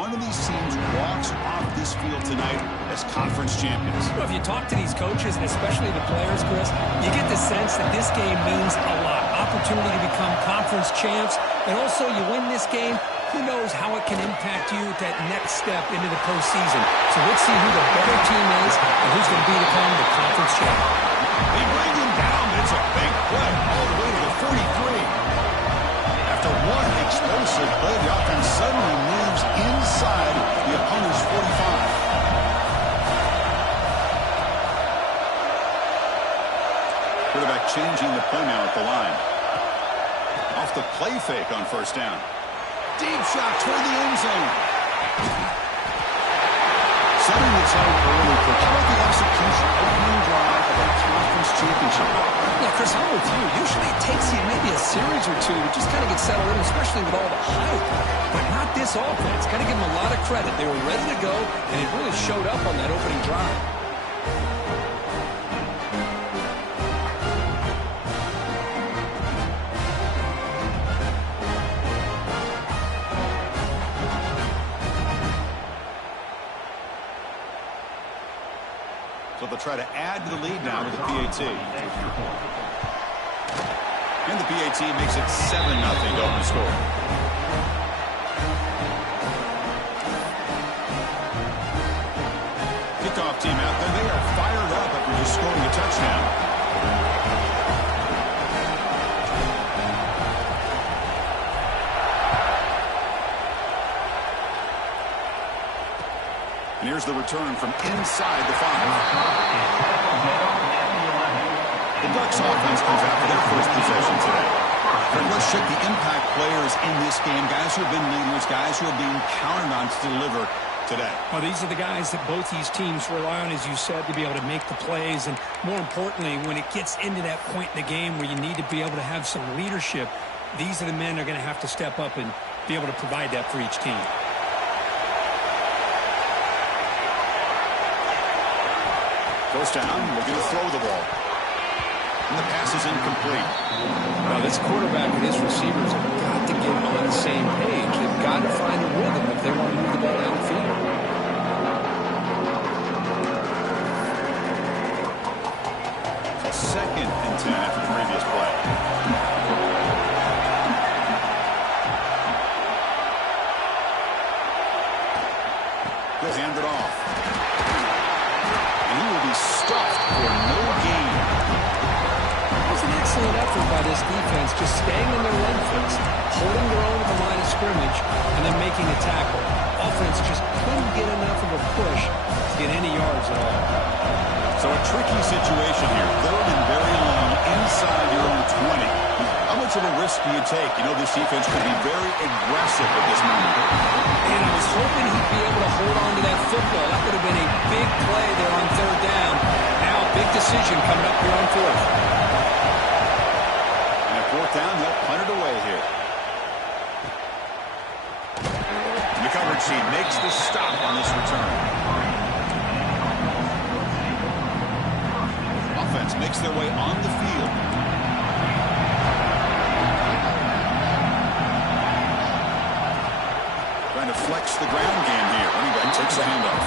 one of these teams walks off this field tonight as conference champions. Well, if you talk to these coaches, and especially the players, Chris, you get the sense that this game means a lot. Opportunity to become conference champs, and also you win this game, who knows how it can impact you at that next step into the postseason. So let's see who the better team is and who's going to become the conference champ. They bring him down, but it's a big play all the way to the 43. After one explosive play, the offense suddenly moves inside the opponent's 45. Quarterback changing the play now at the line. Off the play fake on first down. Deep shot toward the end zone. Setting the tone early. How about the execution? Opening drive of a conference championship. Yeah, Chris, I'm with you. Usually it takes you maybe a series or two to just kind of get settled in, especially with all the hype. But not this offense. Got to give them a lot of credit. They were ready to go, and it really showed up on that opening drive. So they'll try to add to the lead now with the PAT. And the PAT makes it 7-0 to open score. Kickoff team out there. They are fired up after just scoring a touchdown. And here's the return from inside the 5. The Ducks offense comes out for their first possession today. And let's check the impact players in this game. Guys who have been leaders, guys who are being counted on to deliver today. Well, these are the guys that both these teams rely on, as you said, to be able to make the plays. And more importantly, when it gets into that point in the game where you need to be able to have some leadership, these are the men that are going to have to step up and be able to provide that for each team. First down, looking to throw the ball. And the pass is incomplete. Now, this quarterback and his receivers have got to get on the same page. They've got to find a rhythm if they want to move the ball down the field. It's 2nd and 10 after the previous play. He'll hand it off. Stuffed for no gain. It was an excellent effort by this defense, just staying in their run fix, holding their own at the line of scrimmage, and then making a tackle. Offense just couldn't get enough of a push to get any yards at all. So a tricky situation here. 3rd and very long inside your own 20. How much of a risk do you take? You know, this defense could be very aggressive at this moment. And I was hoping he'd be able to hold on to that football. That would have been a big play there on 3rd down. Now a big decision coming up here on 4th. And at 4th down, they'll punt it away here. And the coverage team makes the stop on this return. Offense makes their way on the field. Trying to flex the ground game here. Running back takes a handoff.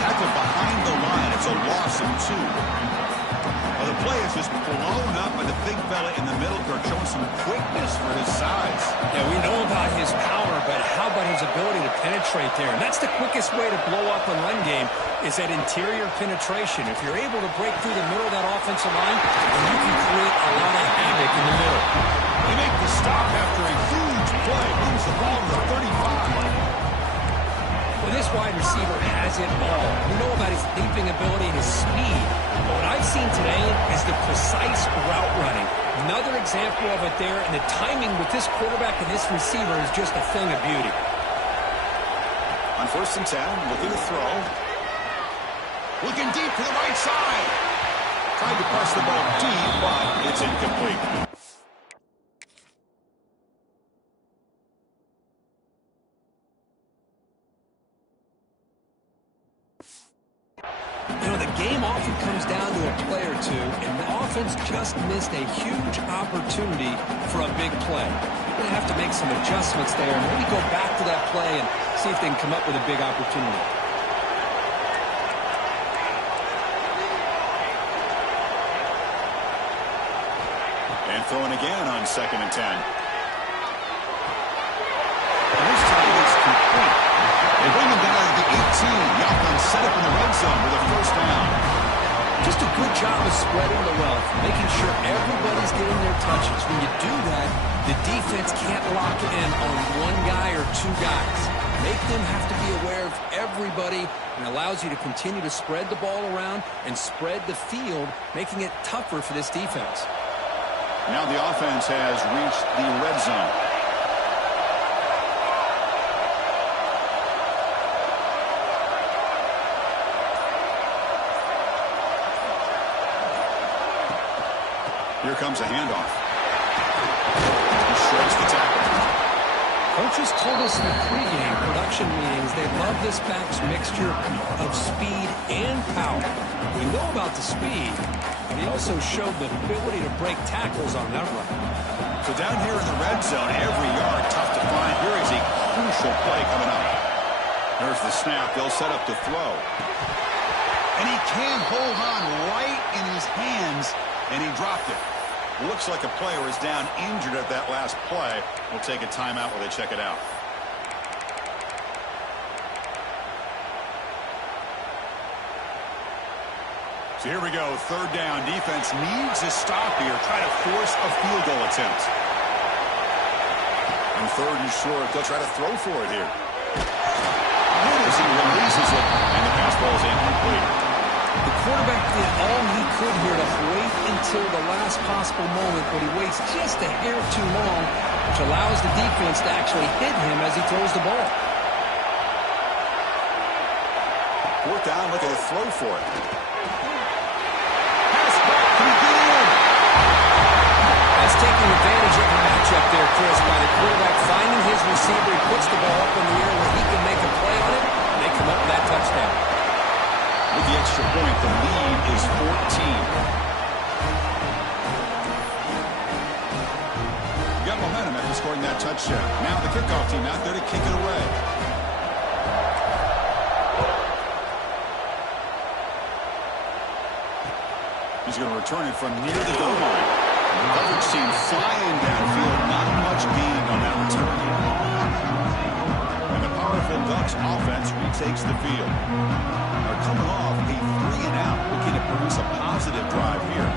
Tackle behind the line. It's a loss of 2. Well, the play is just blown up by the big fella in the middle. They're showing some quickness for his size. Yeah, we know about his power, but how about his ability to penetrate there? And that's the quickest way to blow up a run game is that interior penetration. If you're able to break through the middle of that offensive line, then you can create a lot of havoc in the middle. They make the stop after a huge play. Moves the ball to the 35. Well, this wide receiver has it all. We know about his leaping ability and his speed. But what I've seen today is the precise route running. Another example of it there, and the timing with this quarterback and this receiver is just a thing of beauty. On 1st and 10, looking to throw. Looking deep to the right side. Tried to press the ball deep, but it's incomplete. You know, the game often comes down to a play or two, and the offense just missed a huge opportunity for a big play. going to have to make some adjustments there and maybe go back to that play and see if they can come up with a big opportunity. And throwing again on 2nd and 10. And this time it's complete. They bring him down to the 18. The offense set up in the red zone with a first down. Just a good job of spreading the wealth, making sure everybody's getting their touches. When you do that, the defense can't lock in on one guy or two guys. Make them have to be aware of everybody, and allows you to continue to spread the ball around and spread the field, making it tougher for this defense. Now the offense has reached the red zone. Here comes a handoff. He shreds the tackle. Coaches told us in the pregame production meetings they love this back's mixture of speed and power. We know about the speed, but he also showed the ability to break tackles on that run. So down here in the red zone, every yard tough to find. Here is a crucial play coming up. There's the snap. They'll set up to throw. And he can hold on right in his hands, and he dropped it. Looks like a player is down injured at that last play. We'll take a timeout while they check it out. So here we go, 3rd down. Defense needs a stop here. Try to force a field goal attempt. And 3rd and short, they'll try to throw for it here. And as he releases it, and the pass ball is incomplete. The quarterback did all he could here to wait until the last possible moment, but he waits just a hair too long, which allows the defense to actually hit him as he throws the ball. 4th down, looking to throw for it. Pass back, can he get in? That's taking advantage of the matchup there, Chris, by the quarterback finding his receiver. He puts the ball up in the air where he can make a play on it, and they come up with that touchdown. With the extra point, the lead is 14. Got momentum after scoring that touchdown. Now the kickoff team out there to kick it away. He's going to return it from near the goal line. The coverage team flying downfield. Not much gain on that return. And the powerful Ducks offense retakes the field. Are coming off a 3-and-out, looking to produce a positive drive here.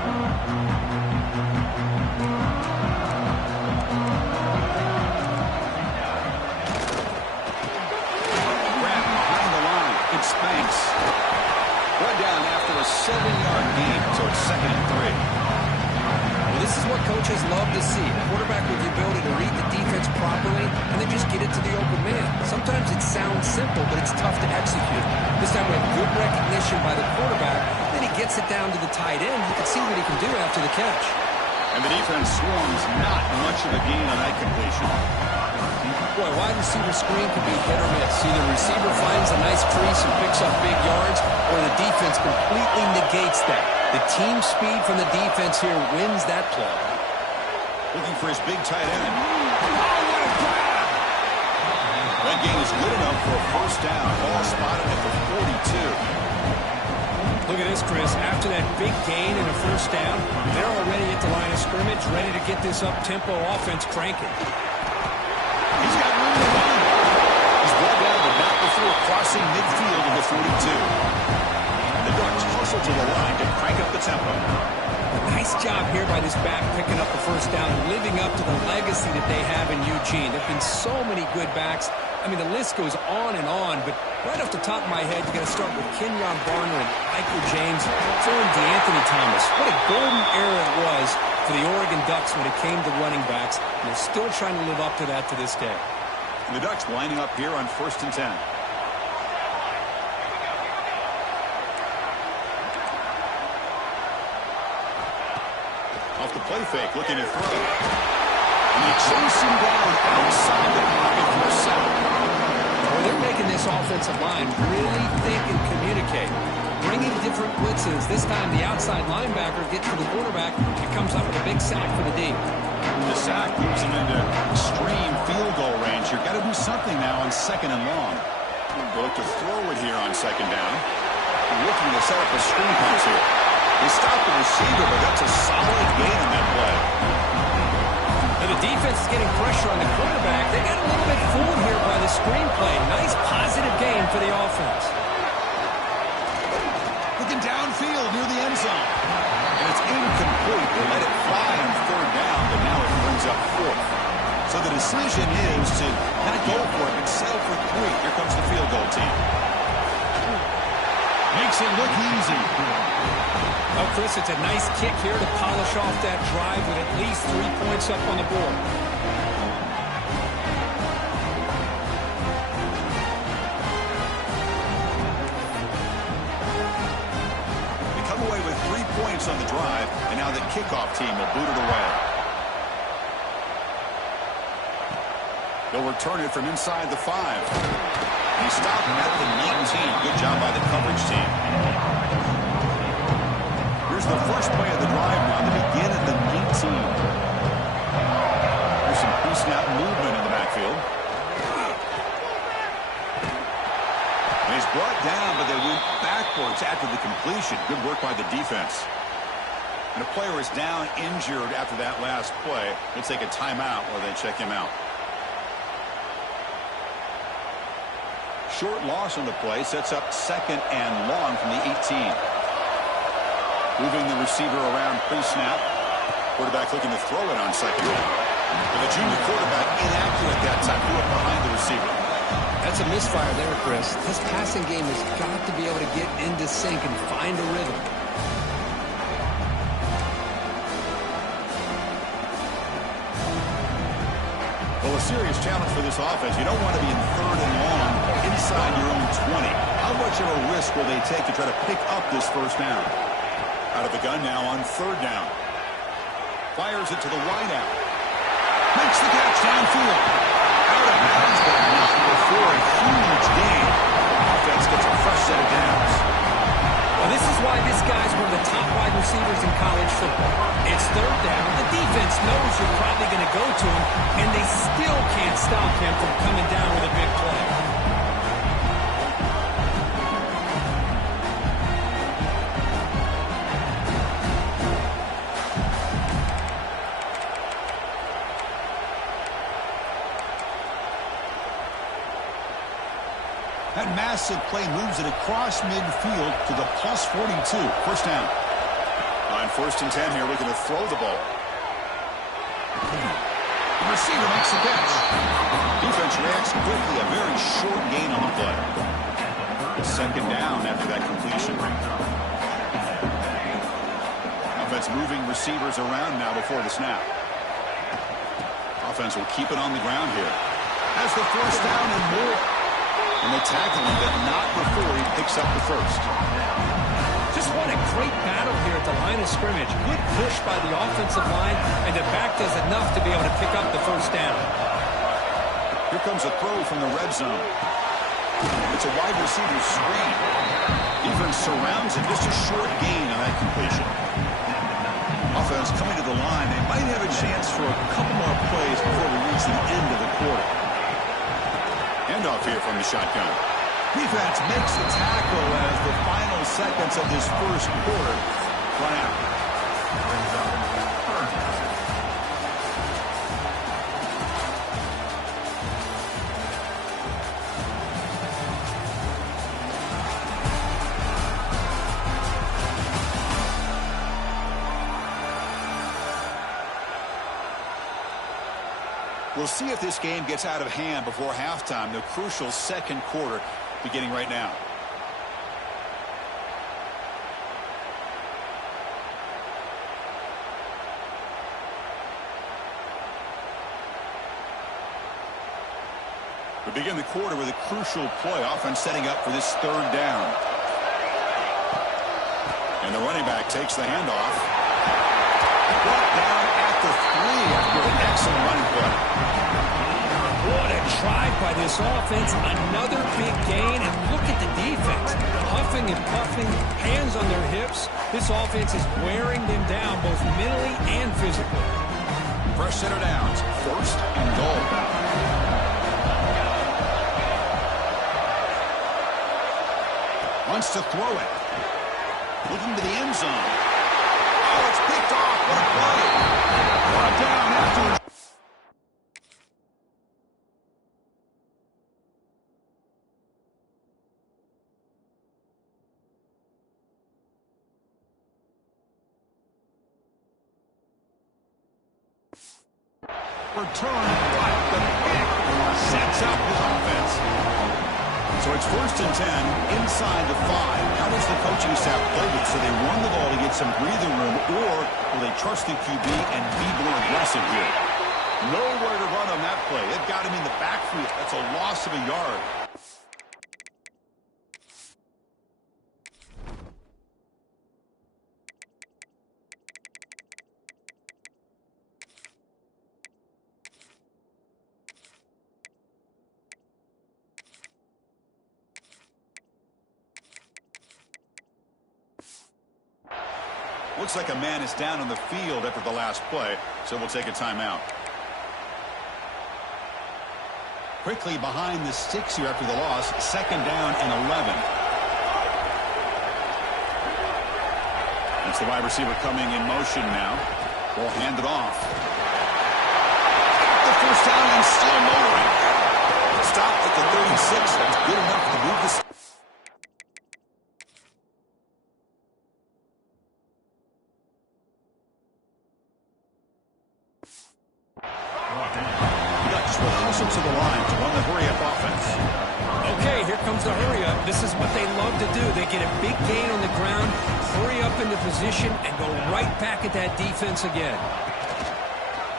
Grab behind the line. It's Banks. Brought down after a 7-yard gain, so it's 2nd and 3. Well, this is what coaches love to see. A quarterback with the ability to read the defense properly and then just get it to the open man. Sometimes it sounds simple, but it's tough to execute. This time we have good recognition by the quarterback. Then he gets it down to the tight end. You can see what he can do after the catch. And the defense swarms, not much of a gain on that completion. Boy, wide receiver screen can be hit or miss. Either the receiver finds a nice crease and picks up big yards, or the defense completely negates that. The team speed from the defense here wins that play. Looking for his big tight end. That gain is good enough for a first down. Ball spotted at the 42. Look at this, Chris. After that big gain and a first down, they're already at the line of scrimmage, ready to get this up-tempo offense cranking. He's got room to run. He's brought down, but not before crossing midfield of the 42. The Ducks hustle to the line to crank up the tempo. Nice job here by this back picking up the first down and living up to the legacy that they have in Eugene. There have been so many good backs. I mean, the list goes on, but right off the top of my head, you got to start with Kenyon Barner and Michael James, throwing DeAnthony Thomas. What a golden era it was for the Oregon Ducks when it came to running backs. And they're still trying to live up to that to this day. And the Ducks lining up here on 1st and 10. Off the play fake, looking to throw. And they chase him down outside the pocket for a sack. Well, they're making this offensive line really think and communicate. Bringing different different blitzes. This time the outside linebacker gets to the quarterback and comes up with a big sack for the D. The sack moves him into extreme field goal range. You've got to do something now on 2nd and long. They'll look to throw it here on 2nd down. They're looking to set up a screen pass here. They stop the receiver, but that's a solid gain on that play. And the defense is getting pressure on the quarterback. They got a little bit fooled here by the screen play. Nice positive gain for the offense. Looking downfield near the end zone. And it's incomplete. They let it fly on 3rd down, but now it brings up 4th. So the decision is to not go for it, but settle for 3. Here comes the field goal team. Makes it look easy. Oh, Chris, it's a nice kick here to polish off that drive with at least 3 points up on the board. They come away with 3 points on the drive, and now the kickoff team will boot it away. They'll return it from inside the 5. He stopped at the 19. Good job by the coverage team. Here's the first play of the drive now. They begin at the 19. There's some pre-snap movement in the backfield. And he's brought down, but they went backwards after the completion. Good work by the defense. And a player is down injured after that last play. They'll take a timeout while they check him out. Short loss on the play sets up 2nd and long from the 18. Moving the receiver around pre-snap. Quarterback looking to throw it on 2nd down. And the junior quarterback inaccurate that time. Threw it behind the receiver. That's a misfire there, Chris. This passing game has got to be able to get into sync and find a rhythm. Well, a serious challenge for this offense. You don't want to be in 3rd and long inside your own 20. How much of a risk will they take to try to pick up this 1st down? Out of the gun now on 3rd down. Fires it to the wide out. Makes the catch downfield. Out of bounds, but not before a huge gain. Offense gets a fresh set of downs. Well, this is why this guy's one of the top wide receivers in college football. It's 3rd down. The defense knows you're probably going to go to him, and they still can't stop him from coming down with a big play. That massive play moves it across midfield to the plus 42. 1st down. On 1st and 10 here, looking to throw the ball. The receiver makes the catch. Defense reacts quickly. A very short gain on the play. 2nd down after that completion. Offense moving receivers around now before the snap. Offense will keep it on the ground here. Has the 1st down and more. And they tackle him, but not before he picks up the 1st. Just what a great battle here at the line of scrimmage. Good push by the offensive line, and the back does enough to be able to pick up the 1st down. Here comes a throw from the red zone. It's a wide receiver screen. Defense surrounds it. Just a short gain on that completion. Offense coming to the line. They might have a chance for a couple more plays before we reach the end of the quarter. Handoff here from the shotgun. Defense makes the tackle as the final seconds of this 1st quarter run out. We'll see if this game gets out of hand before halftime. The crucial 2nd quarter beginning right now. We begin the quarter with a crucial play. Offense setting up for this 3rd down. And the running back takes the handoff. Brought down at the 3 after an excellent running play. What a drive by by this offense. Another big gain, and look at the defense. Huffing and puffing, hands on their hips. This offense is wearing them down both mentally and physically. Fresh center downs, 1st and goal. Wants to throw it. Looking to the end zone. Oh, it's picked off. What a play. Brought down after. Return, but the pick sets up his offense. So it's 1st and 10 inside the 5. How does the coaching staff play it? So they run the ball to get some breathing room, or will they trust the QB and be more aggressive here? Nowhere to run on that play. They've got him in the backfield. That's a loss of a yard. Looks like a man is down on the field after the last play, so we'll take a timeout. Quickly behind the sticks here after the loss, 2nd down and 11. That's the wide receiver coming in motion now. Ball handed off. The 1st down and still motoring. Stopped at the 36. That's good enough to move the. To the line to run the hurry-up offense. Okay, here comes the hurry-up. This is what they love to do. They get a big gain on the ground, hurry up into position, and go right back at that defense again.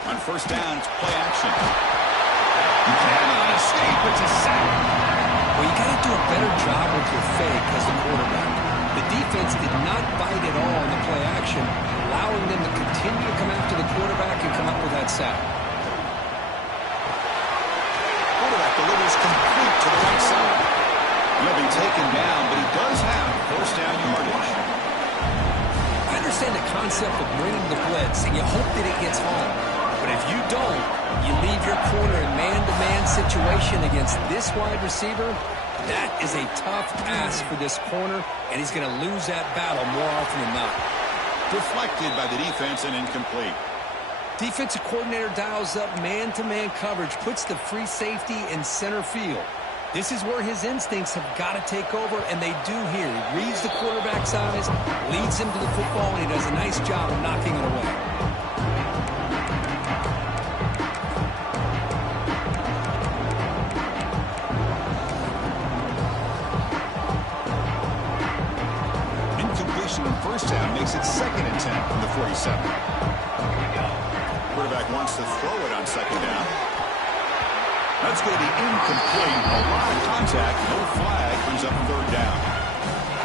On 1st down, it's play action. You cannot escape. It's a sack. Well, you got to do a better job with your fake as a quarterback. The defense did not bite at all on the play action, allowing them to continue to come after the quarterback and come up with that sack. Delivers complete to the right side. He'll be taken down, but he does have 1st down yardage. I understand the concept of bringing the blitz, and you hope that it gets home. But if you don't, you leave your corner in man-to-man situation against this wide receiver. That is a tough ask for this corner, and he's going to lose that battle more often than not. Deflected by the defense and incomplete. Defensive coordinator dials up man-to-man coverage, puts the free safety in center field. This is where his instincts have got to take over, and they do here. He reads the quarterback's eyes, leads him to the football, and he does a nice job of knocking it away. Incompletion on 1st down makes it 2nd and 10 from the 47. Quarterback wants to throw it on 2nd down. That's going to be incomplete. A lot of contact. No flag. Brings up 3rd down.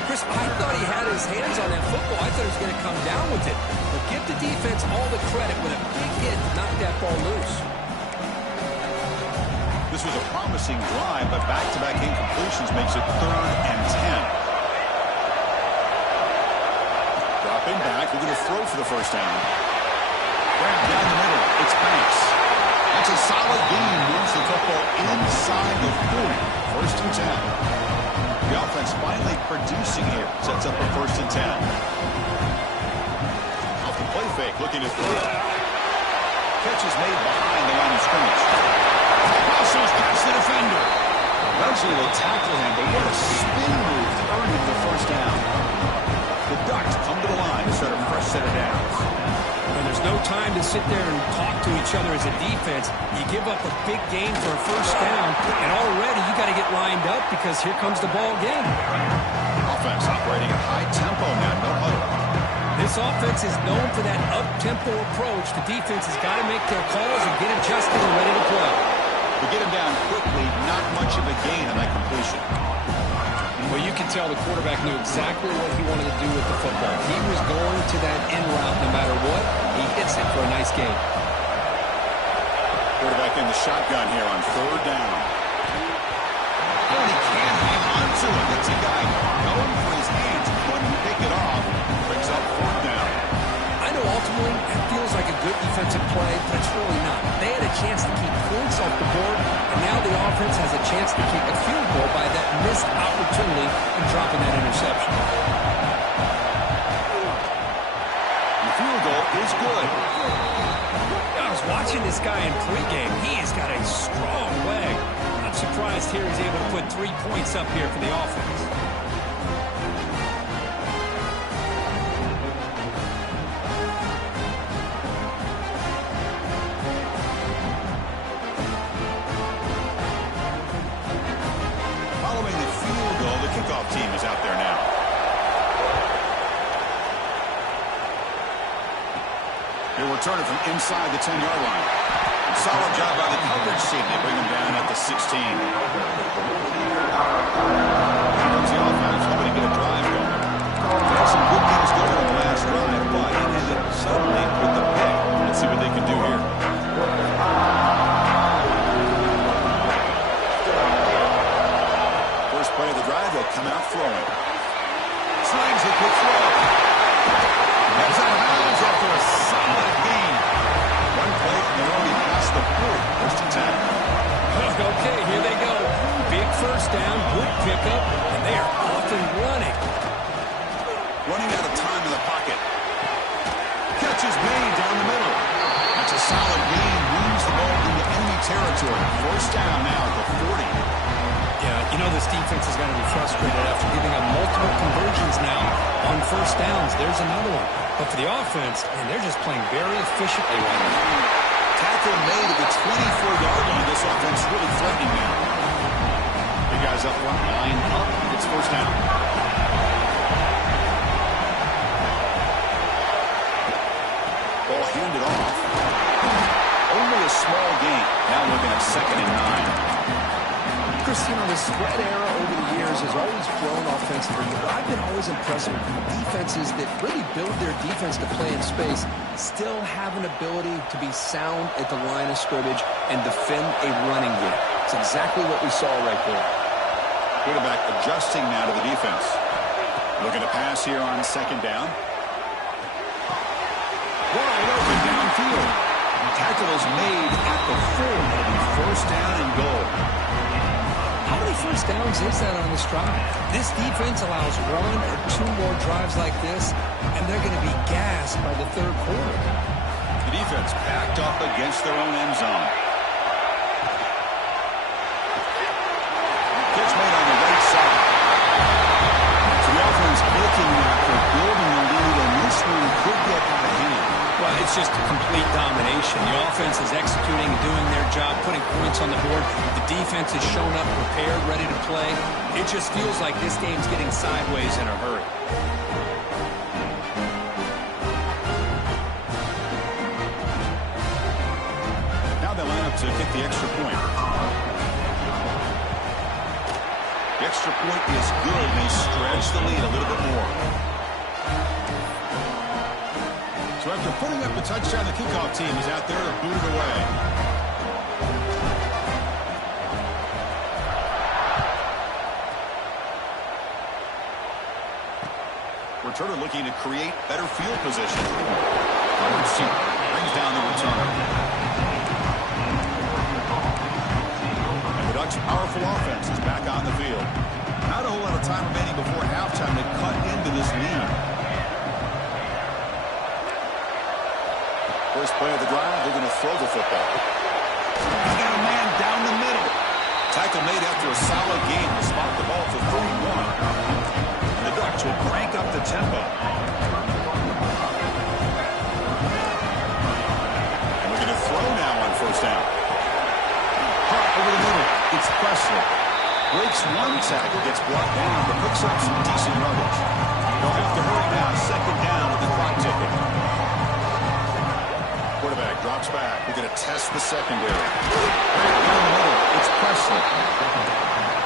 Chris, I thought he had his hands on that football. I thought he was going to come down with it. But give the defense all the credit with a big hit to knock that ball loose. This was a promising drive, but back-to-back incompletions makes it 3rd and 10. Dropping back. We're going to throw for the 1st down. Grab down the middle. It's Banks. That's a solid gain. Moves the football inside the 40. 1st and 10. The offense finally producing here. Sets up a 1st and 10. Off the play fake. Looking to throw. Catch is made behind the line of scrimmage. Crosses past the defender. Eventually they tackle him, but what a spin move to earn him the 1st down. The Ducks come to the line to start a fresh set of downs. And there's no time to sit there and talk to each other as a defense. You give up a big gain for a 1st down, and already you got to get lined up because here comes the ball again. Offense operating at high tempo now, no huddle. This offense is known for that up-tempo approach. The defense has got to make their calls and get adjusted and ready to play. To get him down quickly, not much of a gain on that completion. Well, you can tell the quarterback knew exactly what he wanted to do with the football. He was going to that in route no matter what. He hits it for a nice gain. Quarterback in the shotgun here on 3rd down. good defensive play, but it's really not. They had a chance to keep points off the board, and now the offense has a chance to kick a field goal by that missed opportunity and dropping that interception. The field goal is good. I was watching this guy in pregame. He has got a strong leg. I'm surprised here he's able to put 3 points up here for the offense. Following the field goal, the kickoff team is out there now. He'll return it from inside the 10-yard line. Solid job by the coverage team. They bring him down at the 16. Comes the offense, hoping to get a drive going. They had some good things going on the last drive, but it ended suddenly with the pick. Let's see what they can do here. First play of the drive, they'll come out throwing. Slings a quick throw. Heads out of bounds after a solid gain. One play, and they're already past the 40. First and 10. Okay, here they go. Big first down, good pickup, and they are off and running. Running out of time in the pocket. Catch is made down the middle. That's a solid gain. Moves the ball into enemy territory. First down now at the 40. Yeah, you know this defense is going to be frustrated after giving up multiple conversions now on first downs. There's another one. But for the offense, man, they're just playing very efficiently right now. Tackle made at the 24-yard line. This offense really threatening now. You guys up front, line up. It's first down. Ball handed off. Only a small gain. Now looking at 2nd and 9. Chris, you know, the spread era over the years has always grown offensively, but I've been always impressed with defenses that really build their defense to play in space, still have an ability to be sound at the line of scrimmage and defend a running game. It's exactly what we saw right there. Quarterback adjusting now to the defense. Looking to pass here on 2nd down. Wide open downfield. Tackle is made at the 4. It'll be first down and goal. How many first downs is that on this drive? This defense allows 1 or 2 more drives like this, and they're going to be gassed by the 3rd quarter. The defense backed up against their own end zone. Catch made on the right side. So the offense looking for building a lead, and this one could get out of hand. Well, it's just a complete domination. The offense is executing and doing their job, putting points on the board. The defense has shown up prepared, ready to play. It just feels like this game's getting sideways in a hurry. Now they line up to kick the extra point. The extra point is good. They stretch the lead a little bit more. So after putting up the touchdown, the kickoff team is out there to boot it away. Returner looking to create better field position. Brings down the returner. And the Ducks' powerful offense is back on the field. Not a whole lot of time remaining before halftime to cut into this lead. First play of the drive, they're going to throw the football. He's got a man down the middle. Tackle made after a solid game to spot the ball for 31. And the Ducks will crank up the tempo. And we're going to throw now on first down. Hot over the middle. It's Presley. Breaks one tackle, gets brought down, but picks up some decent yardage. They'll have to hurry now. 2nd down with the clock ticking. Quarterback drops back. We're going to test the secondary. Right down the middle, it's Presley.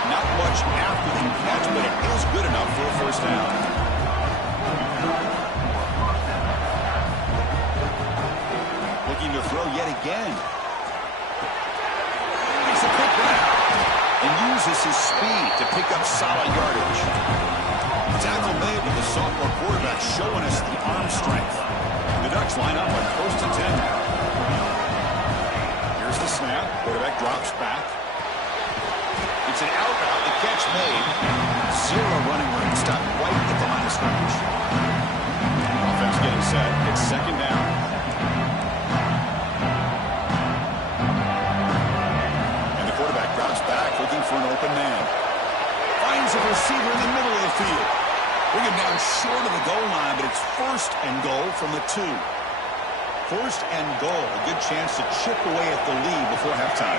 Not much after the catch, but it is good enough for a first down. Looking to throw yet again. Makes a quick run and uses his speed to pick up solid yardage. Tackle made with the sophomore quarterback showing us the arm strength. The The Ducks line up on 1st and 10 now. Here's the snap. Quarterback drops back. It's an out route. The catch made. Zero running room. Stopped right at the line of scrimmage. Offense getting set. It's 2nd down. And the quarterback drops back looking for an open man. Finds a receiver in the middle of the field. Bring him down short of the goal line, but it's 1st and goal from the 2. 1st and goal. A good chance to chip away at the lead before halftime.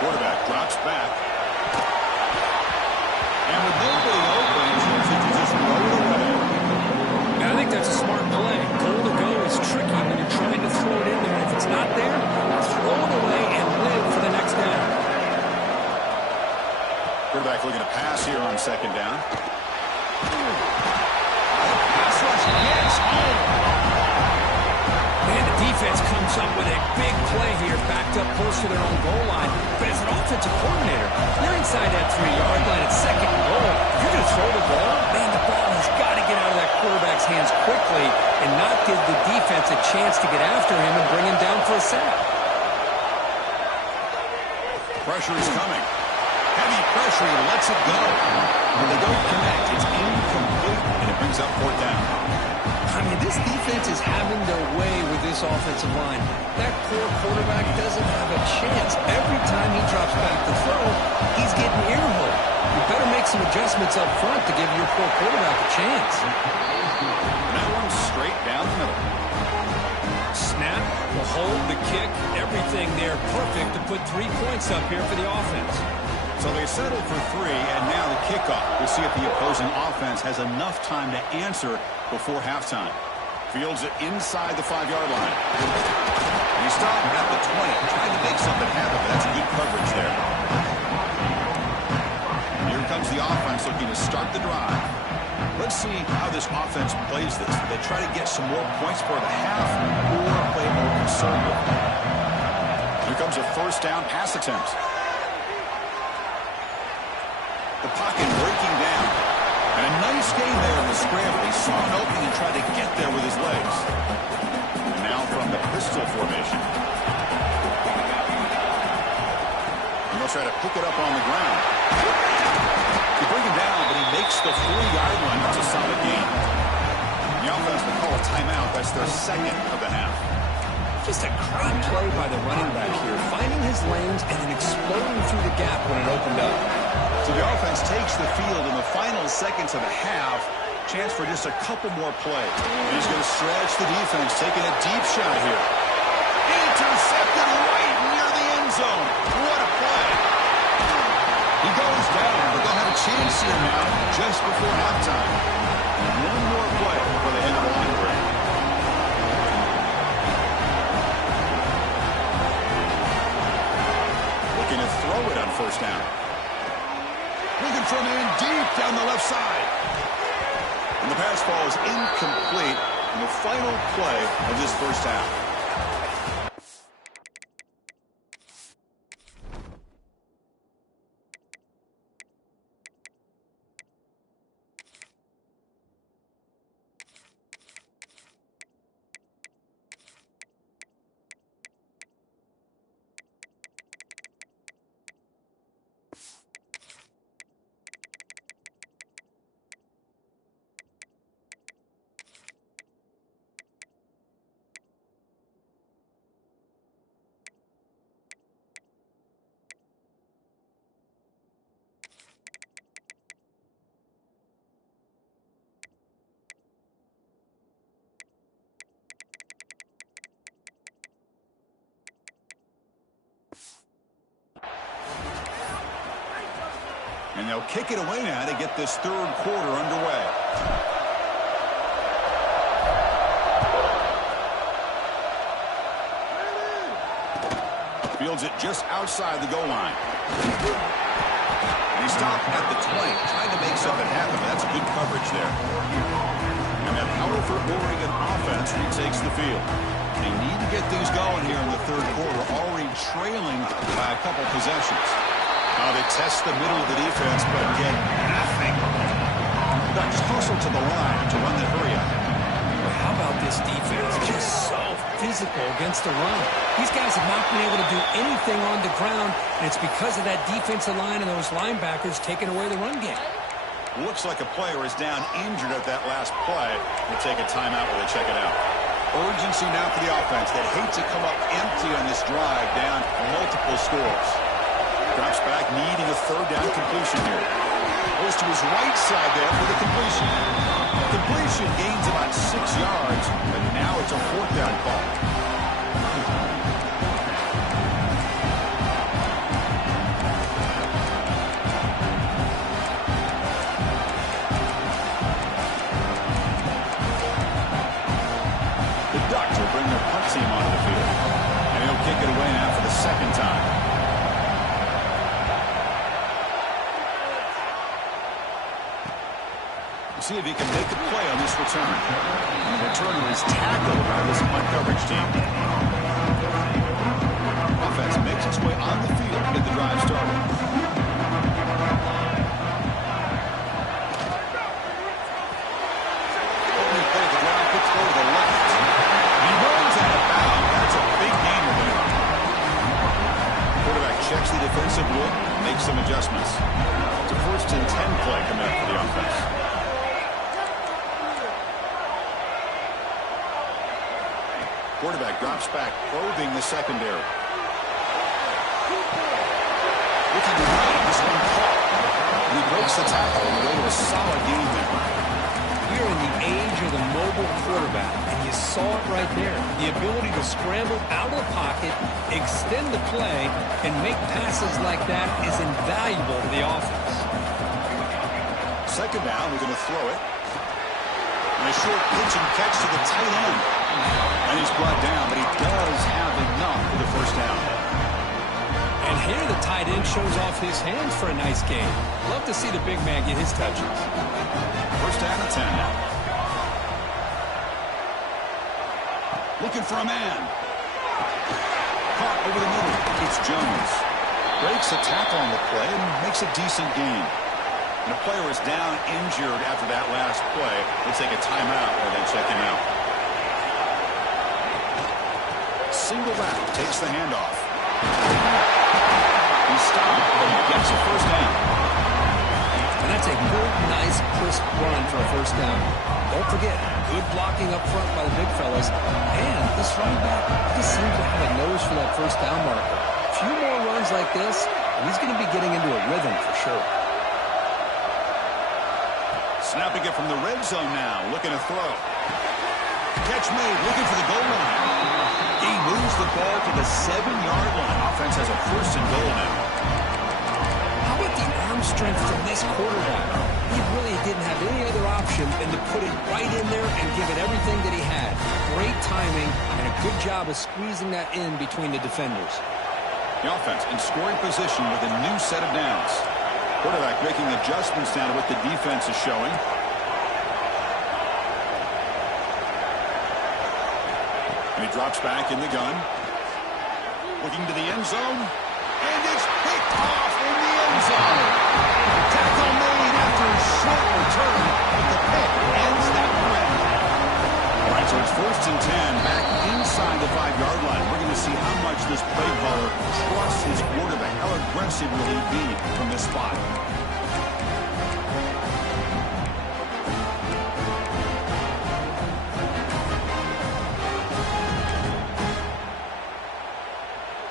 Quarterback drops back. And with nobody open, he chooses to just throw it away. I think that's a smart play. Goal to go is tricky when you're trying to throw it in there. If it's not there, throw it away and live for the next down. Quarterback looking to pass here on 2nd down. Pass rush, yes. Man, the defense comes up with a big play here, backed up close to their own goal line. But as an offensive coordinator, you're inside that 3-yard line at 2nd and goal. If you're going to throw the ball, man, the ball has got to get out of that quarterback's hands quickly and not give the defense a chance to get after him and bring him down for a sack. Pressure is coming. Heavy pressure, he lets it go. When they don't connect, it's incomplete, and it brings up 4th down. I mean, this defense is having their way with this offensive line. That poor quarterback doesn't have a chance. Every time he drops back to throw, he's getting earholed. You better make some adjustments up front to give your poor quarterback a chance. And that one's straight down the middle. Snap, the hold, the kick, everything there perfect to put 3 points up here for the offense. So they settle for 3, and now the kickoff. We'll see if the opposing offense has enough time to answer before halftime. Fields it inside the 5-yard line. And he stopped at the 20, trying to make something happen, but that's good coverage there. Here comes the offense looking to start the drive. Let's see how this offense plays this. They try to get some more points for the half or play more conservative. Here comes a 1st down pass attempt. The pocket breaking down. And a nice game there in the scramble. He saw an opening and tried to get there with his legs. And now from the pistol formation. And they'll try to pick it up on the ground. They bring him down, but he makes the 4-yard line. That's a solid gain. The offense will call a timeout. That's their 2nd of the half. Just a great play by the running back here, finding his lanes and then exploding through the gap when it opened up. So the offense takes the field in the final seconds of the half. Chance for just a couple more plays. He's going to stretch the defense, taking a deep shot here. Intercepted right near the end zone. What a play. He goes down, but they'll have a chance here now just before halftime. One more play for the head of the line break. Looking to throw it on 1st down. Looking for a man deep down the left side. And the pass ball is incomplete in the final play of this 1st half. And they'll kick it away now to get this 3rd quarter underway. Fields it just outside the goal line. And he stopped at the 20, trying to make something happen, but that's good coverage there. And that powerful Oregon offense retakes the field. They need to get things going here in the 3rd quarter, already trailing by a couple possessions. They test the middle of the defense, but get nothing. Ducks hustle to the line to run the hurry-up. How about this defense? Just so physical against the run. These guys have not been able to do anything on the ground, and it's because of that defensive line and those linebackers taking away the run game. Looks like a player is down injured at that last play. We'll take a timeout while they check it out. Urgency now for the offense. They'd hate to come up empty on this drive, down multiple scores. Drops back, needing a third down completion here. Goes to his right side there for the completion. Completion gains about 6 yards, and now it's a fourth down call. The Ducks will bring their punt team onto the field, and he'll kick it away now for the second time. See if he can make a play on this return. And the returner is tackled by this punt coverage team. Offense makes its way on the field to get the drive started. Opening play at the ground, quick throw to the left. He runs out of bounds. That's a big gain there. Quarterback checks the defensive look, makes some adjustments. It's a 1st and 10 play coming up for the offense. Quarterback drops back, probing the secondary. Looking to run, this one caught. And he breaks the tackle on the way to a solid gain there. We're in the age of the mobile quarterback, and you saw it right there. The ability to scramble out of the pocket, extend the play, and make passes like that is invaluable to the offense. Second down, we're going to throw it. And a short pitch and catch to the tight end. And he's brought down, but he does have enough for the first down. And here the tight end shows off his hands for a nice game. Love to see the big man get his touches. First down and 10 now. Looking for a man. Caught over the middle. It's Jones. Breaks a tackle on the play and makes a decent gain. And a player is down injured after that last play. We'll take a timeout and then check him out. Single back, takes the handoff. He's stopped, but he gets a first down. And that's a good, nice, crisp run for a first down. Don't forget, good blocking up front by the big fellas. And this running back just seems to have a nose for that first down marker. A few more runs like this, and he's going to be getting into a rhythm for sure. Snapping it from the red zone now, looking to throw. Catch made, looking for the goal line. He moves the ball to the 7-yard line. Offense has a 1st and goal now. How about the arm strength from this quarterback? He really didn't have any other option than to put it right in there and give it everything that he had. Great timing and a good job of squeezing that in between the defenders. The offense in scoring position with a new set of downs. Quarterback making adjustments down to what the defense is showing. And he drops back in the gun. Looking to the end zone. And it's picked off in the end zone. Tackle made after a short return. But the pick ends that play. All right, so it's 1st and 10 back inside the 5-yard line. We're going to see how much this play caller trusts his quarterback. How aggressive will he be from this spot?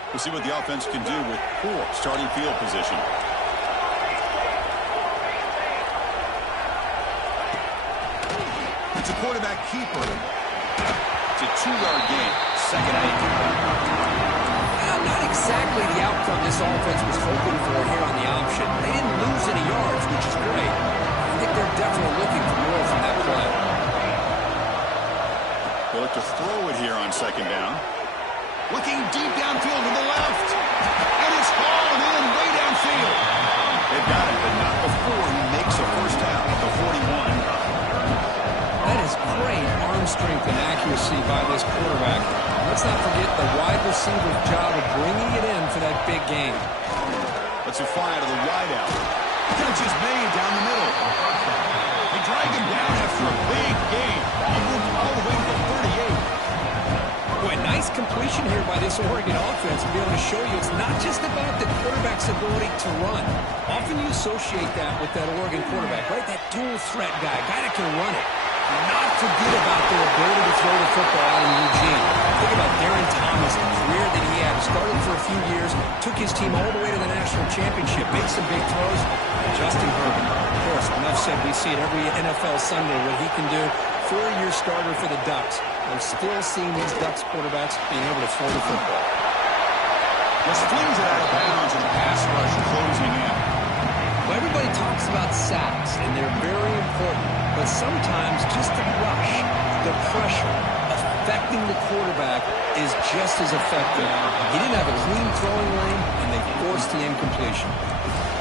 We'll see what the offense can do with poor starting field position. It's a quarterback keeper. It's a 2-yard gain. 2nd and 8. Not exactly the outcome this offense was hoping for here on the option. They didn't lose any yards, which is great. I think they're definitely looking for more from that play. They look to throw it here on 2nd down. Looking deep downfield to the left. And it's hauled in way downfield. They've got it, but not before he makes a first down at the 41. That is great arm strength and accuracy by this quarterback. Let's not forget the wide receiver's job of bringing it in for that big game. Let's a fly out of the wide out. Catch is made down the middle. He drives him down after a big gain. He moved all the way to the 38. Boy, nice completion here by this Oregon offense to be able to show you it's not just about the quarterback's ability to run. Often you associate that with that Oregon quarterback, right? That dual threat guy that can run it. Not forget about their ability to throw the football out in Eugene. Think about Darren Thomas, the career that he had. Started for a few years, took his team all the way to the national championship, made some big throws. And Justin Herbert, of course, enough said, we see it every NFL Sunday what he can do. 4-year starter for the Ducks. We're still seeing these Ducks quarterbacks being able to throw the football. Just flings it out of bounds and the pass rush closing in. Well, everybody talks about sacks, and they're very important. But sometimes just the rush, the pressure, affecting the quarterback is just as effective. He didn't have a clean throwing lane, and they forced the incompletion.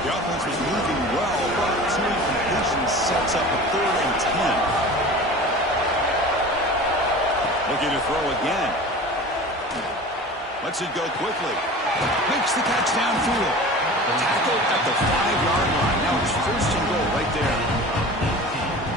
The offense was moving well, but 2 incompletions sets up a 3rd and 10. Looking to throw again. Lets it go quickly. Makes the catch downfield. Tackled at the 5-yard line. Now it's 1st and goal right there.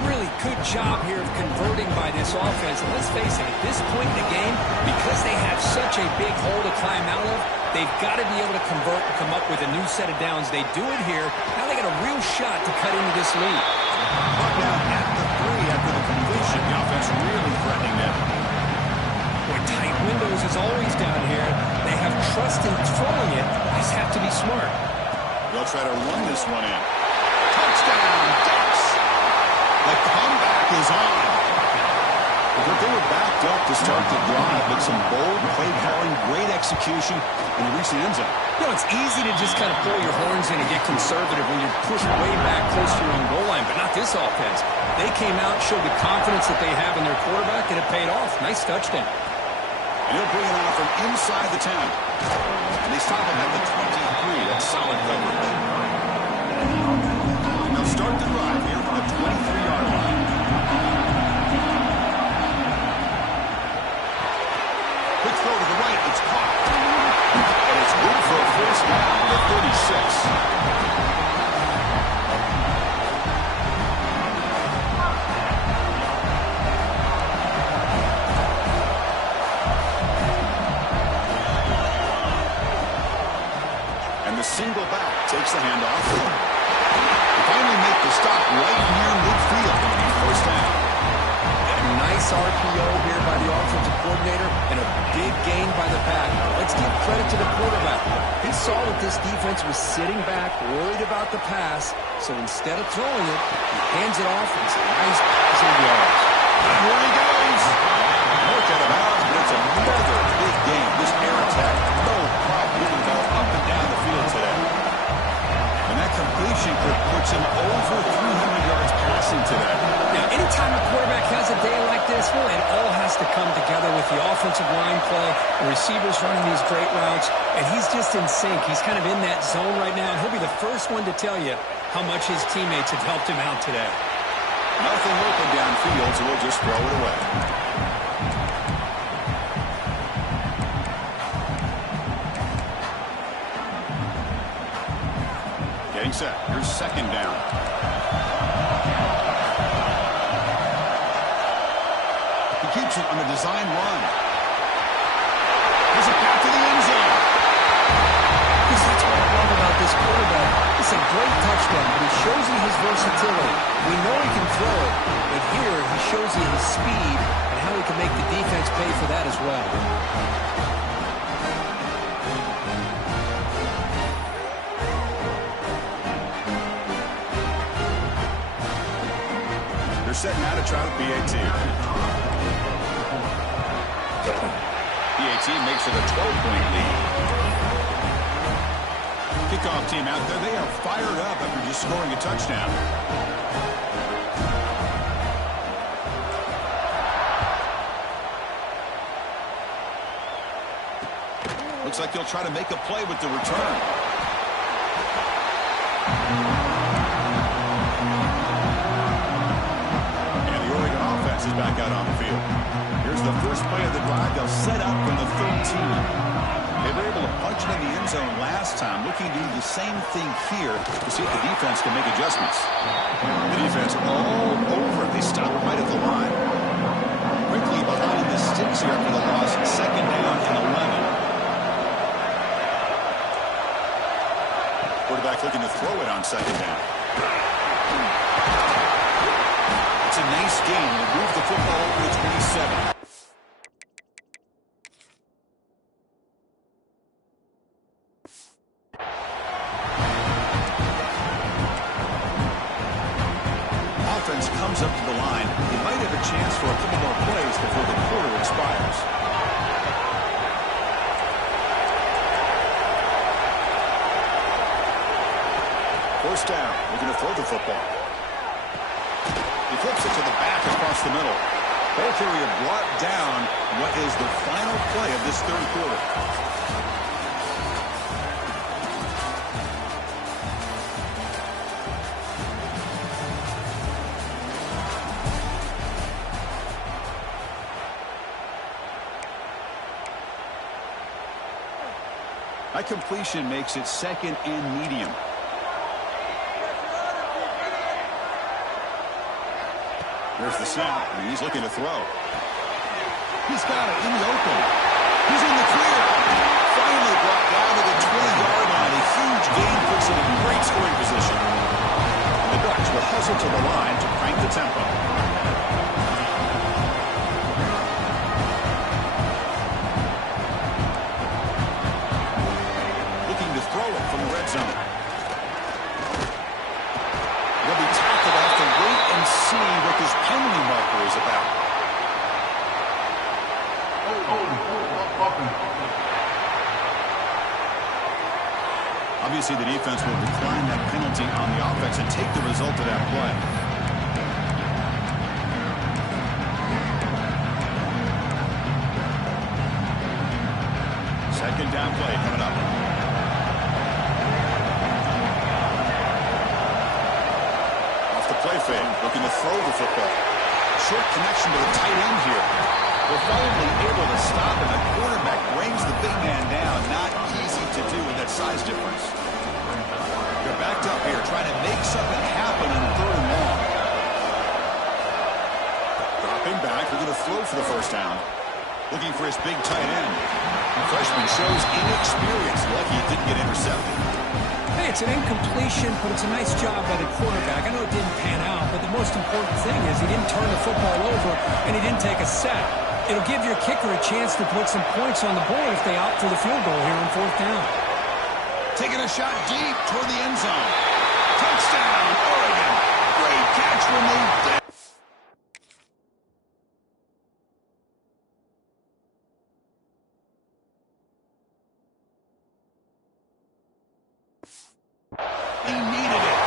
Really good job here of converting by this offense. And let's face it, at this point in the game, because they have such a big hole to climb out of, they've got to be able to convert and come up with a new set of downs. They do it here. Now they got a real shot to cut into this lead. Brought down at the 3 after the completion. The offense really threatening them. Boy, tight windows as always down here. They have trust in throwing it. Just have to be smart. They'll try to run this one in. Touchdown, Ducks! The comeback is on. They were backed up to start the drive, but some bold play calling, great execution, and they reached the end zone. You know, it's easy to just kind of pull your horns in and get conservative when you're pushed way back close to your own goal line, but not this offense. They came out, showed the confidence that they have in their quarterback, and it paid off. Nice touchdown. And he'll bring it on from inside the 10. And they stop him at the 23. That's solid coverage. And they'll start the drive here from the 23-yard line. Quick throw to the right. It's caught. And it's good for a 1st down to the 36. Single back takes the handoff. They finally make the stop right near midfield. 1st down. A nice RPO here by the offensive coordinator and a big gain by the back. Let's give credit to the quarterback. He saw that this defense was sitting back, worried about the pass, so instead of throwing it, he hands it off and it's a nice positive yards. And here he goes. Worked out of bounds, but it's another big game. This air attack, no problem moving the ball up and down the field today. And that completion puts him over 300 yards passing today. Now, anytime a quarterback has a day like this, well, it all has to come together with the offensive line play, the receivers running these great routes, and he's just in sync. He's kind of in that zone right now, and he'll be the first one to tell you how much his teammates have helped him out today. Nothing open downfield, so we'll just throw it away. Getting set. Here's 2nd down. He keeps it on the design run. Here's it back to the end zone. That's what I love about this quarterback. It's a great touchdown, but he shows you his versatility. We know he can throw it, but here he shows you his speed and how he can make the defense pay for that as well. They're setting out to try the PAT. PAT makes it a 12-point lead. Kickoff team out there, they are fired up after just scoring a touchdown. Looks like they'll try to make a play with the return. And the Oregon offense is back out on the field. Here's the first play of the drive. They'll set up from the 13. They were able to punch it in the end zone last time, looking to do the same thing here to see if the defense can make adjustments. The defense all over. They stop right at the line. Quickly behind the sticks here after the loss. Second down and 11. Quarterback looking to throw it on second down. It's a nice game. They move the football over to 27. Offense comes up to the line. They might have a chance for a couple more plays before the quarter expires. First down. We're going to throw the football. He flips it to the back across the middle. Ball carrier brought down. What is the final play of this third quarter? That completion makes it second and medium. There's the snap, and he's looking to throw. He's got it in the open. He's in the clear. Finally brought down to the 20-yard line. A huge gain puts him in great scoring position. The Ducks will hustle to the line to crank the tempo. Looking to throw it from the red zone. He'll be tackled off to wait and see what this penalty marker is about. Obviously, the defense will decline that penalty on the offense and take the result of that play. Second down play coming up. Play fake, looking to throw the football. Short connection to the tight end here. They're finally able to stop him. The quarterback brings the big man down. Not easy to do with that size difference. They're backed up here, trying to make something happen in third and long. Dropping back, they're going to throw for the first down. Looking for his big tight end. The freshman shows inexperience. Lucky it didn't get intercepted. Hey, it's an incompletion, but it's a nice job by the quarterback. I know it didn't pan out, but the most important thing is he didn't turn the football over and he didn't take a sack. It'll give your kicker a chance to put some points on the board if they opt for the field goal here on fourth down. Taking a shot deep toward the end zone. Touchdown, Oregon. Great catch when they did. He needed it.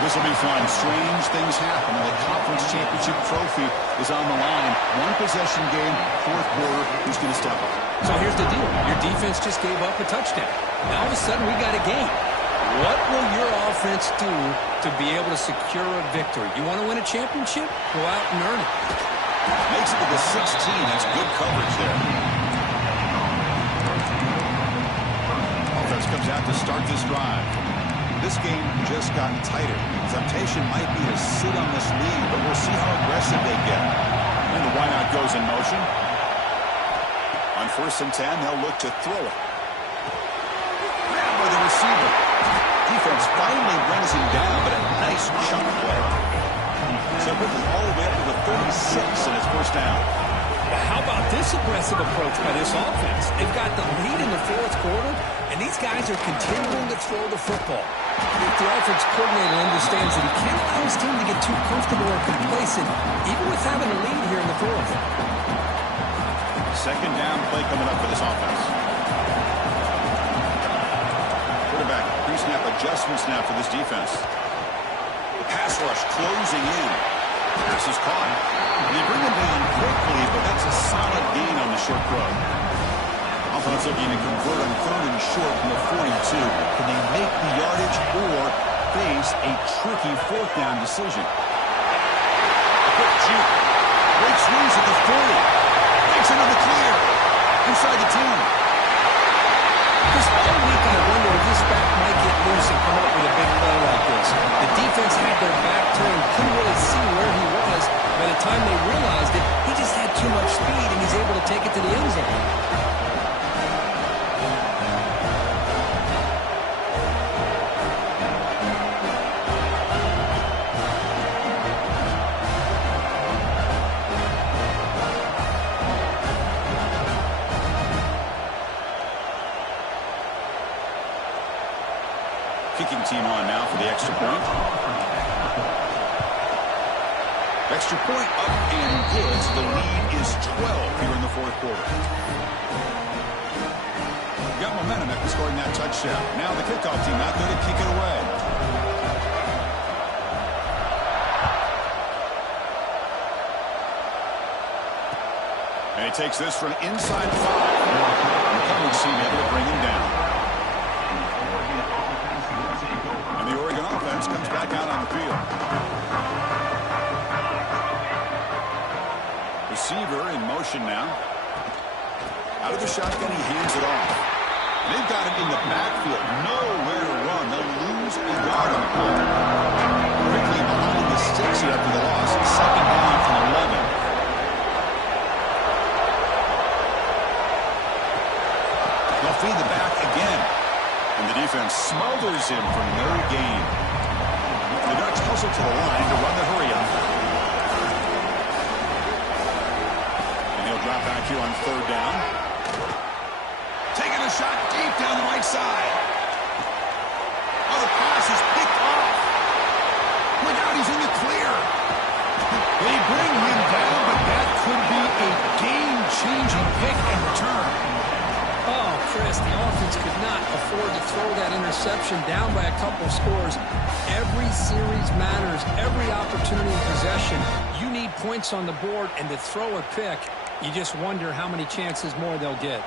This will be fun. Strange things happen. The conference championship trophy is on the line. One possession game, fourth quarter. Who's going to step up? So here's the deal. Your defense just gave up a touchdown. Now all of a sudden we got a game. What will your offense do to be able to secure a victory? You want to win a championship? Go out and earn it. Makes it to the 16. That's good coverage there. Offense comes out to start this drive. This game just got tighter. Temptation might be to sit on this lead, but we'll see how aggressive they get. And the wideout goes in motion. On 1st and 10, they'll look to throw it. Grab by the receiver. Defense finally brings him down, but a nice chunk play. So quickly all the way up to the 36 in his first down. Well, how about this aggressive approach by this offense? They've got the lead in the fourth quarter, and these guys are continuing to throw the football. I think the offense coordinator understands that he can't allow his team to get too comfortable or complacent, even with having a lead here in the fourth. Second down play coming up for this offense. Quarterback pre-snap adjustments now for this defense. The pass rush closing in. Pass is caught. And they bring him down quickly, but that's a solid gain on the short throw. Offense looking to convert on 3rd and short from the 42. Can they make the yardage or face a tricky 4th down decision? Quick juke. Breaks loose at the 40. Takes into the clear. Inside the 10. This loose and come up with a big play like this. The defense had their back turned, couldn't really see where he was. By the time they realized it, he just had too much speed, and he's able to take it to the end zone. Kicking team on now for the extra point. Extra point up and good. So the lead is 12 here in the fourth quarter. Got momentum after scoring that touchdown. Now the kickoff team out there to kick it away. And he takes this from inside 5. The coverage team able to bring him down. Comes back out on the field. Receiver in motion now. Out of the shotgun, he hands it off. They've got him in the backfield. Nowhere to run. They'll lose a yard on the play. Quickly behind the sticks here after the loss. Second down from 11. They'll feed the back again. And the defense smothers him for no gain. The Ducks hustle to the line to run the hurry-up. And he'll drop back here on third down. Taking a shot deep down the right side. Oh, the pass is picked off. Look out, he's in the clear. They bring him down, but that could be a game-changing pick and return. Oh, Chris, the offense could not afford to throw that interception down by a couple of scores. Every series matters. Every opportunity in possession. You need points on the board, and to throw a pick, you just wonder how many chances more they'll get.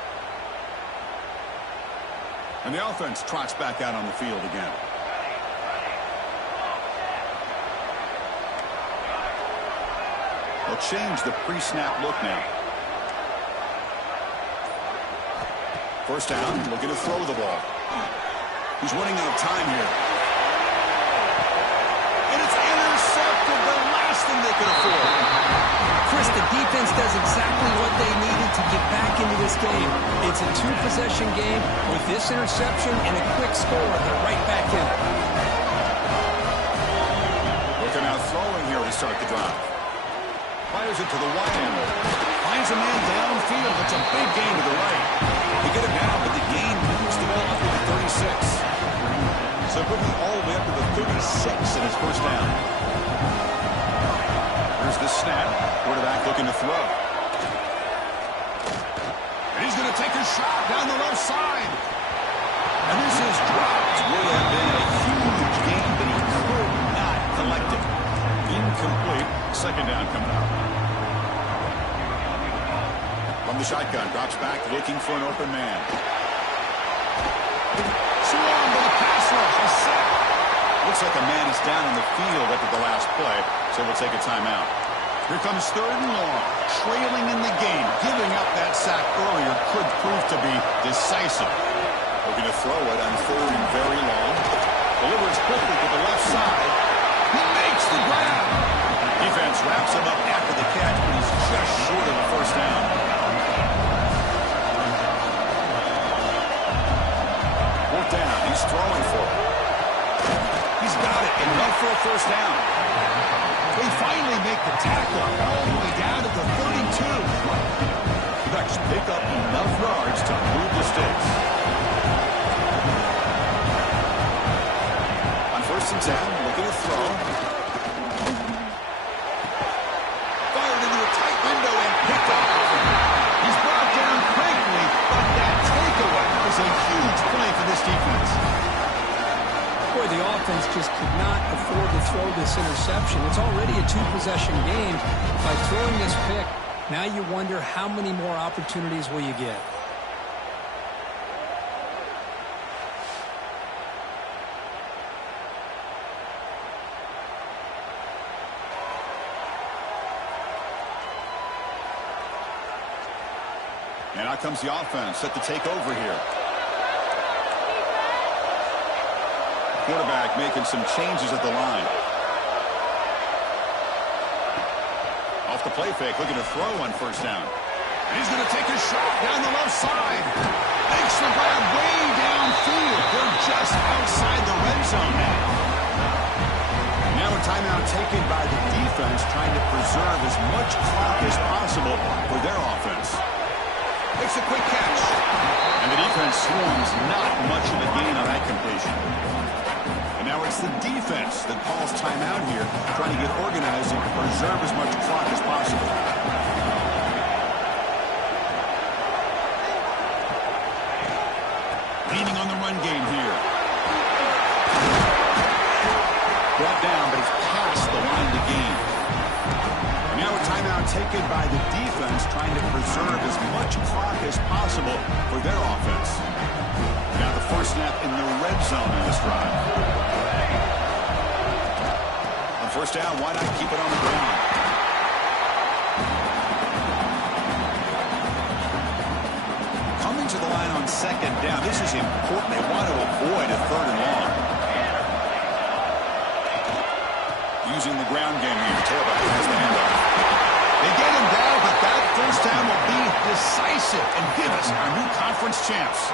And the offense trots back out on the field again. They'll change the pre-snap look now. First down, looking to throw the ball. He's running out of time here. And it's intercepted, the last thing they could afford. Chris, the defense does exactly what they needed to get back into this game. It's a two-possession game. With this interception and a quick score, they're right back in it. Looking out throwing here to start the drive. Fires it to the wide end. Finds a man downfield. It's a big gain to the right. They get it now, but the gain moves the ball up to the 36. So quickly all the way up to the 36 in his first down. Here's the snap. Quarterback looking to throw. And he's going to take a shot down the left side. And this is dropped. Would have been a huge gain, but he could not collect it. Incomplete. Second down coming up. From the shotgun, drops back, looking for an open man. Swarm to the pass rush, a sack. Looks like a man is down on the field after the last play, so we'll take a timeout. Here comes third and long, trailing in the game. Giving up that sack earlier could prove to be decisive. Looking to throw it on third and very long. Delivers quickly to the left side. He makes the grab. Defense wraps him up after the catch, but he's just short of the first down. Fourth down, he's throwing for it. He's got it, enough for a first down. They finally make the tackle all the way down to the 32. The Ducks pick up enough yards to move the sticks. On first and 10, looking to throw. Fired into a tight window and picked off. He's brought down quickly, but that takeaway is a huge play for this defense. Boy, the offense just could not afford to throw this interception. It's already a two-possession game. By throwing this pick, now you wonder how many more opportunities will you get. And out comes the offense set to take over here. Quarterback making some changes at the line. Off the play fake, looking to throw on first down. And he's going to take a shot down the left side. Makes the grab way downfield. They're just outside the red zone now. Now a timeout taken by the defense, trying to preserve as much clock as possible for their offense. Makes a quick catch. And the defense swarms not much of a gain on that completion. And now it's the defense that calls timeout here, trying to get organized and preserve as much clock as possible. Leaning on the run game here. Brought down, but it's past the line to gain. And now a timeout taken by the defense, trying to preserve as much clock as possible for their offense. Now the first snap in the red zone in this drive. On first down, why not keep it on the ground? Coming to the line on second down. This is important. They want to avoid a third and long. Using the ground game here. Tailback has the handoff. They get him down, but that first down will be decisive and give us our new conference champs.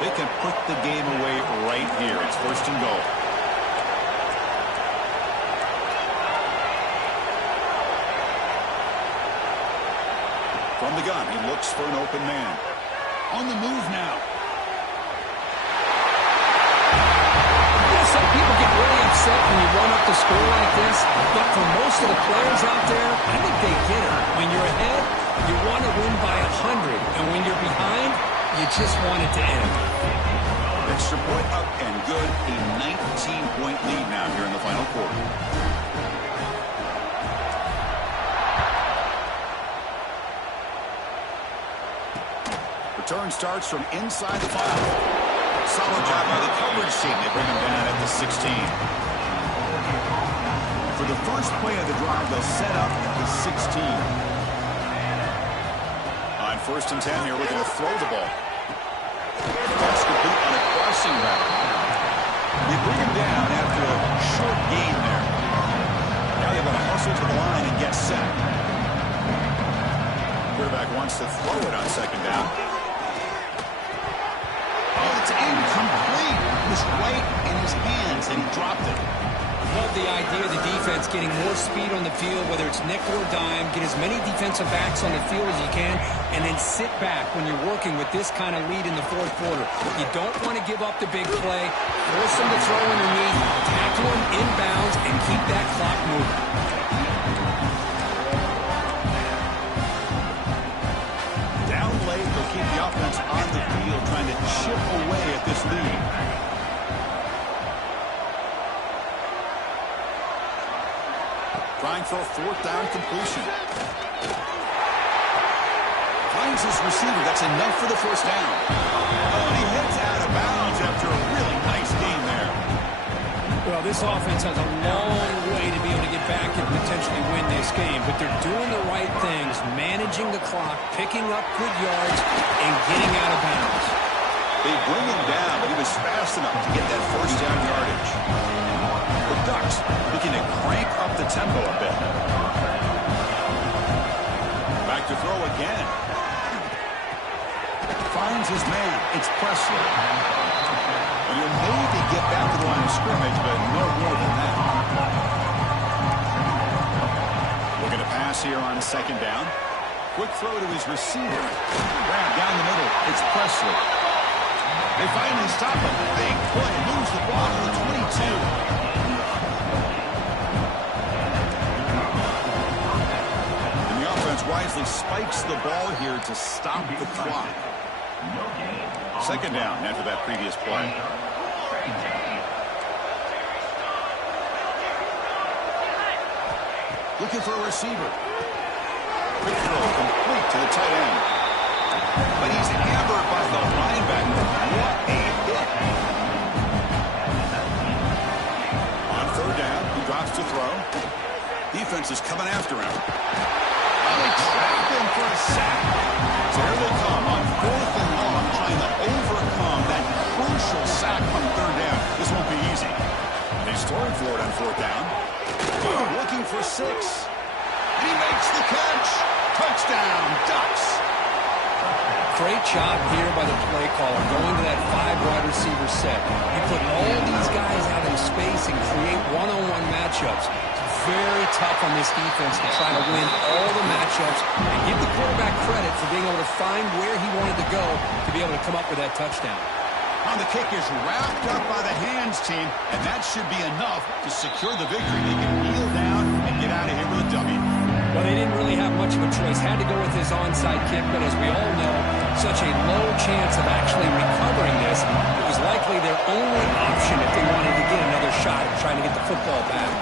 They can put the game away right here. It's first and goal. From the gun, he looks for an open man. On the move now. Some people get really upset when you run up the score like this, but for most of the players out there, I think they get it. When you're ahead, you want to win by 100, and when you're behind, you just want it to end. Extra point up and good. A 19-point lead now here in the final quarter. Return starts from inside the 5. Solid job by the coverage team. They bring him down at the 16. For the first play of the drive, they'll set up at the 16. On first and 10 here, looking to throw the ball. Pass complete on a crossing route. They bring him down after a short gain there. Now they're going to hustle to the line and get set. Quarterback wants to throw it on second down. It's incomplete. It was right in his hands, and he dropped it. Love the idea of the defense getting more speed on the field, whether it's nickel or dime, get as many defensive backs on the field as you can, and then sit back when you're working with this kind of lead in the fourth quarter. You don't want to give up the big play, force them to throw underneath, tackle them inbounds, and keep that clock moving. Down late, they'll keep the offense on the field, trying to chip away at this lead. Trying for a fourth down completion. Finds his receiver. That's enough for the first down. Oh, and he heads out of bounds after a really nice game there. Well, this offense has a long way to be able to get back and potentially win this game, but they're doing the right things, managing the clock, picking up good yards, and getting out of bounds. They bring him down, but he was fast enough to get that first down yardage. The Ducks looking to crank up the tempo a bit. Back to throw again. Finds his man. It's Presley. And he'll maybe get back to the line of scrimmage, but no more than that. Looking to pass here on second down. Quick throw to his receiver. Grab down the middle. It's Presley. They finally stop him. Big play. Moves the ball to the 22. And the offense wisely spikes the ball here to stop the clock. Second down after that previous play. Looking for a receiver. Quick throw complete to the tight end. But he's hammered by the linebacker. What a hit. On third down, he drops to throw. Defense is coming after him. Oh, they trap him for a sack. So here they come on fourth and long, trying to overcome that crucial sack on third down. This won't be fourth down. Looking for 6. He makes the catch. Touchdown, Ducks. Great job here by the play caller, going to that 5-wide receiver set. You put all these guys out in space and create one-on-one matchups. It's very tough on this defense to try to win all the matchups and give the quarterback credit for being able to find where he wanted to go to be able to come up with that touchdown. On the kick is wrapped up by the hands team, and that should be enough to secure the victory. They can kneel down and get out of here with a W. Well, they didn't really have much of a choice. Had to go with his onside kick, but as we all know, such a low chance of actually recovering this. It was likely their only option if they wanted to get another shot at trying to get the football back.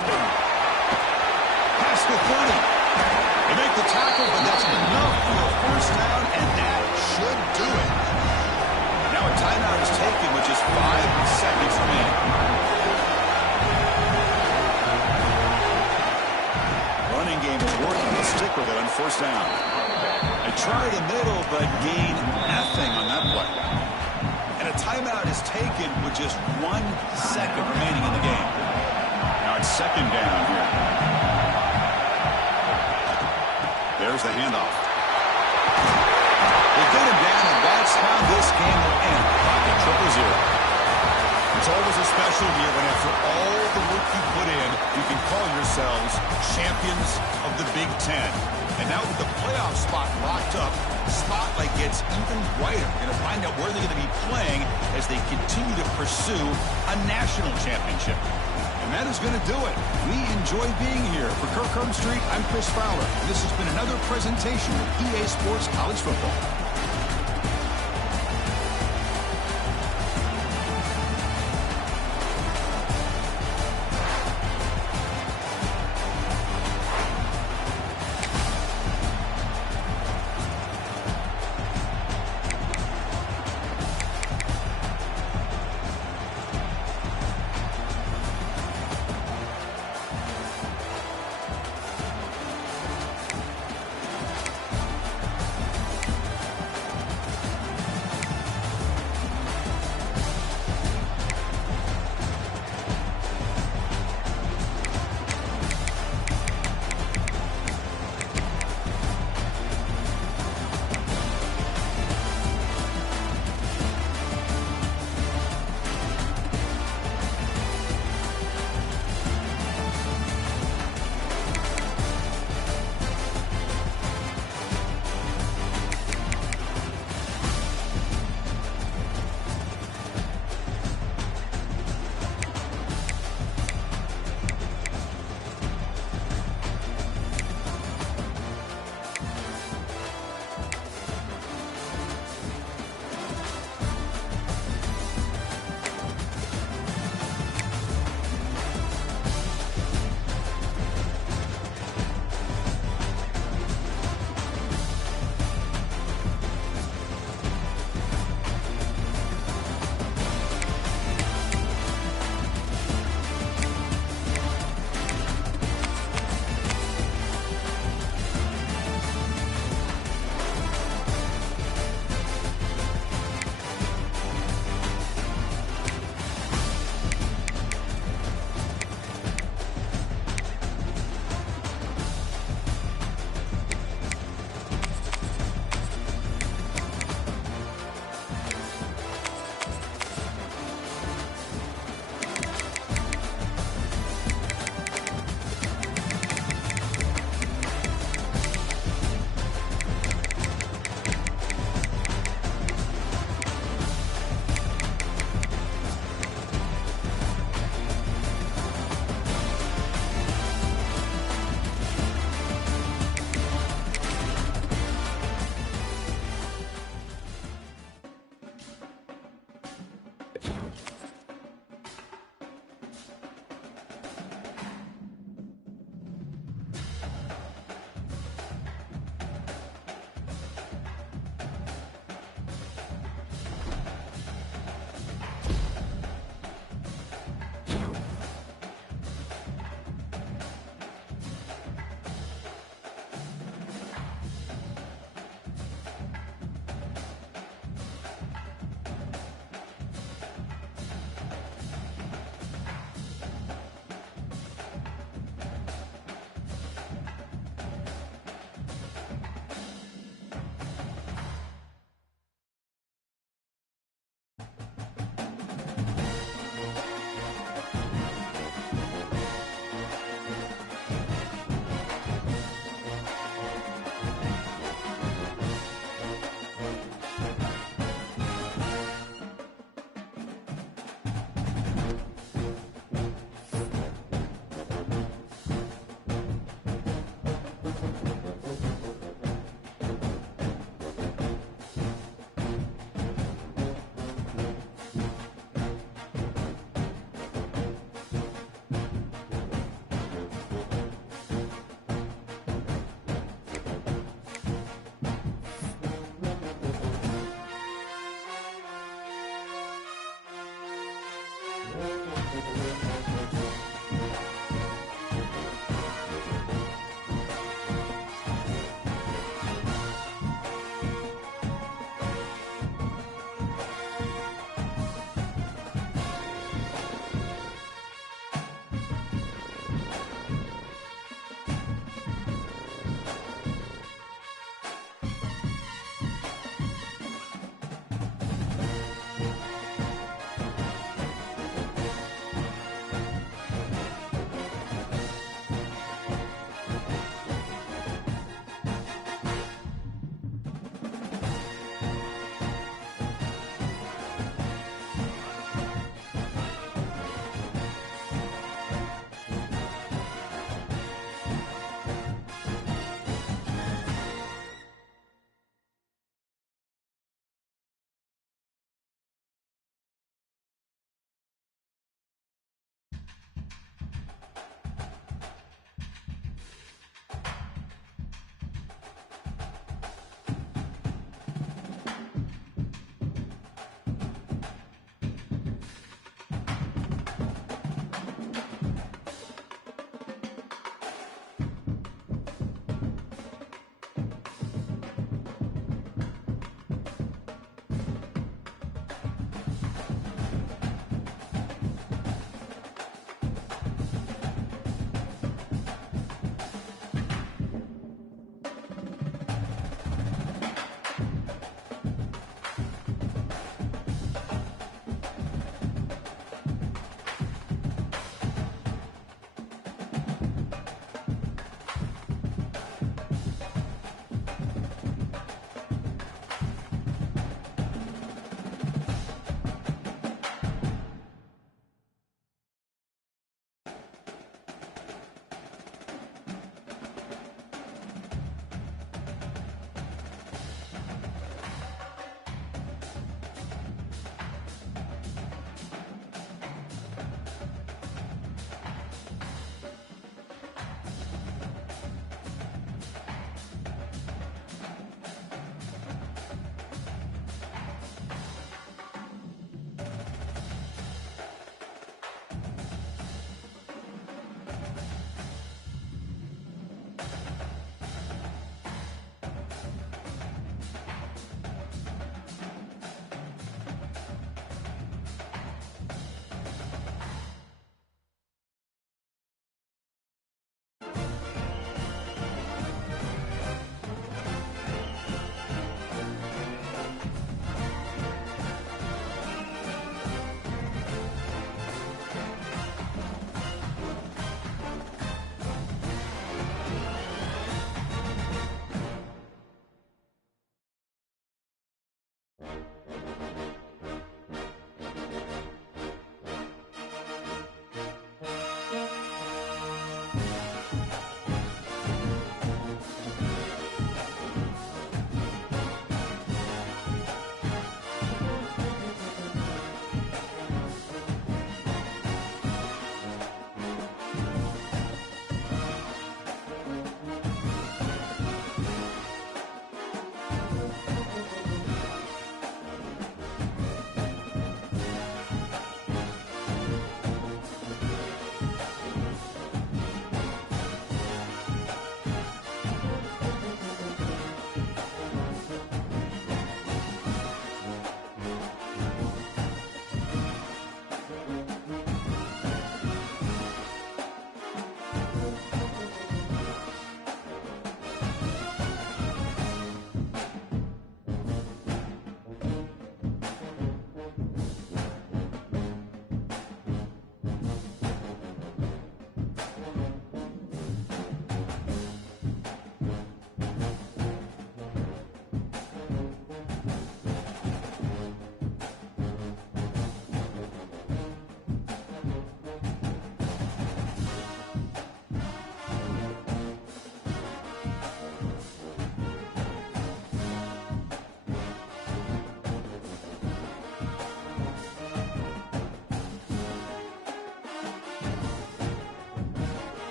Past the 30. They make the tackle, but that's enough for a first down, and that should do it. Now a timeout is taken with just 5 seconds remaining. Running game is working. They'll stick with it on first down. They try the middle, but gain nothing on that play. And a timeout is taken with just 1 second remaining in the game. Now it's second down here. There's the handoff. They get him down, and that's how this game will end. Pocket 0-0. It's always a special year when after all the work you put in, you can call yourselves champions of the Big Ten. And now with the playoff spot locked up, the spotlight gets even brighter. We're going to find out where they're going to be playing as they continue to pursue a national championship. And that is going to do it. We enjoy being here. For Kirk Herbstreit, I'm Chris Fowler. And this has been another presentation of EA Sports College Football.